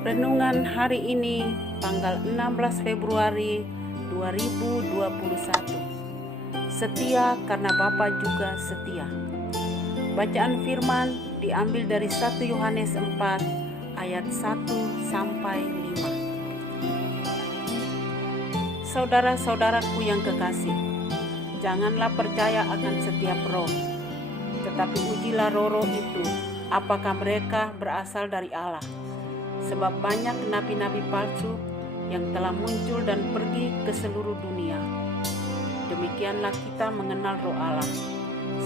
Renungan hari ini tanggal 16 Februari 2021. Setia karena Bapa juga setia. Bacaan firman diambil dari 1 Yohanes 4 ayat 1 sampai 5. Saudara-saudaraku yang kekasih, janganlah percaya akan setiap roh, tetapi ujilah roh-roh itu, apakah mereka berasal dari Allah. Sebab banyak nabi-nabi palsu yang telah muncul dan pergi ke seluruh dunia. Demikianlah kita mengenal roh Allah.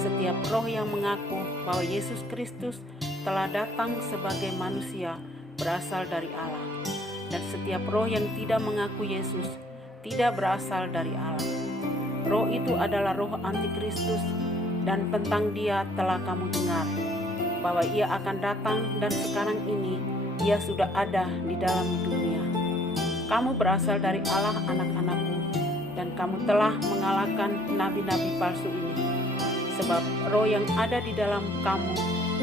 Setiap roh yang mengaku bahwa Yesus Kristus telah datang sebagai manusia berasal dari Allah. Dan setiap roh yang tidak mengaku Yesus tidak berasal dari Allah. Roh itu adalah roh antikristus, dan tentang dia telah kamu dengar bahwa ia akan datang, dan sekarang ini ia sudah ada di dalam dunia. Kamu berasal dari Allah, anak-anakku, dan kamu telah mengalahkan nabi-nabi palsu ini. Sebab roh yang ada di dalam kamu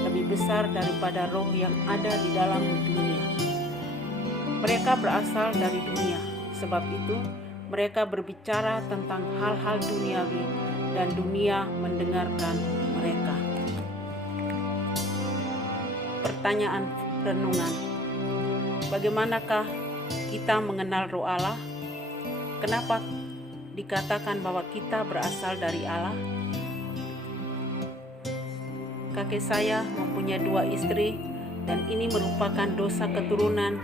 lebih besar daripada roh yang ada di dalam dunia. Mereka berasal dari dunia, sebab itu mereka berbicara tentang hal-hal duniawi, dan dunia mendengarkan mereka. Pertanyaan renungan: bagaimanakah kita mengenal roh Allah? Kenapa dikatakan bahwa kita berasal dari Allah? Kakek saya mempunyai 2 istri, dan ini merupakan dosa keturunan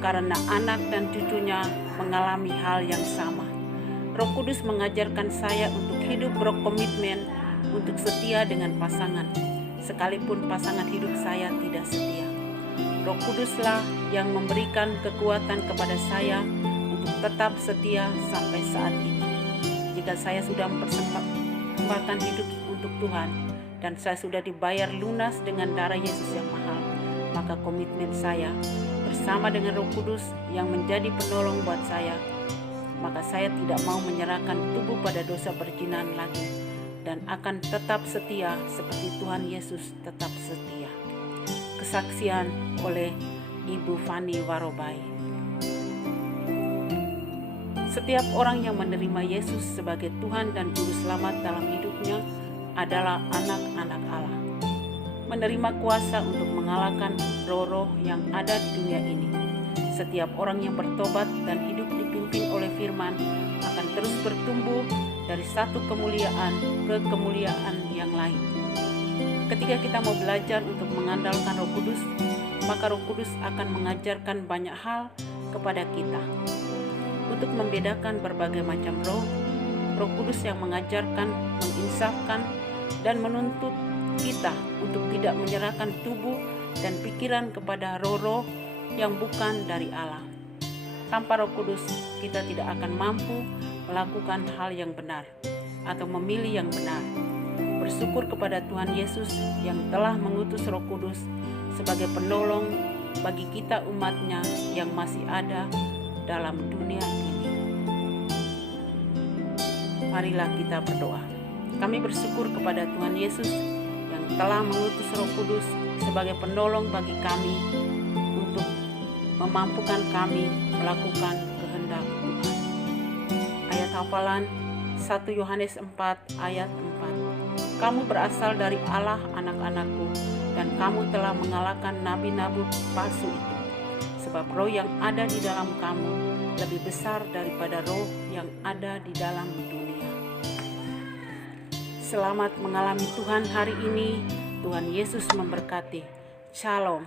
karena anak dan cucunya mengalami hal yang sama. Roh Kudus mengajarkan saya untuk hidup berkomitmen untuk setia dengan pasangan, sekalipun pasangan hidup saya tidak setia. Roh Kuduslah yang memberikan kekuatan kepada saya untuk tetap setia sampai saat ini. Jika saya sudah mempersembahkan hidup untuk Tuhan, dan saya sudah dibayar lunas dengan darah Yesus yang mahal, maka komitmen saya bersama dengan Roh Kudus yang menjadi penolong buat saya, maka saya tidak mau menyerahkan tubuh pada dosa perjinan lagi, dan akan tetap setia seperti Tuhan Yesus tetap setia. Kesaksian oleh Ibu Fani Warobai. Setiap orang yang menerima Yesus sebagai Tuhan dan Juru Selamat dalam hidupnya adalah anak-anak Allah. Menerima kuasa untuk mengalahkan roh-roh yang ada di dunia ini. Setiap orang yang bertobat dan hidup dipimpin oleh firman akan terus bertumbuh dari satu kemuliaan ke kemuliaan yang lain. Ketika kita mau belajar untuk mengandalkan Roh Kudus, maka Roh Kudus akan mengajarkan banyak hal kepada kita. Untuk membedakan berbagai macam roh, Roh Kudus yang mengajarkan, menginsafkan, dan menuntut kita untuk tidak menyerahkan tubuh dan pikiran kepada roh-roh yang bukan dari Allah. Tanpa Roh Kudus, kita tidak akan mampu melakukan hal yang benar atau memilih yang benar. Bersyukur kepada Tuhan Yesus yang telah mengutus Roh Kudus sebagai penolong bagi kita umat-Nya yang masih ada dalam dunia ini. Marilah kita berdoa. Kami bersyukur kepada Tuhan Yesus yang telah mengutus Roh Kudus sebagai penolong bagi kami untuk memampukan kami melakukan kehendak Tuhan. Ayat hafalan 1 Yohanes 4 ayat 4. Kamu berasal dari Allah, anak-anakku, dan kamu telah mengalahkan nabi-nabi palsu itu. Sebab roh yang ada di dalam kamu lebih besar daripada roh yang ada di dalam dunia. Selamat mengalami Tuhan hari ini. Tuhan Yesus memberkati. Shalom.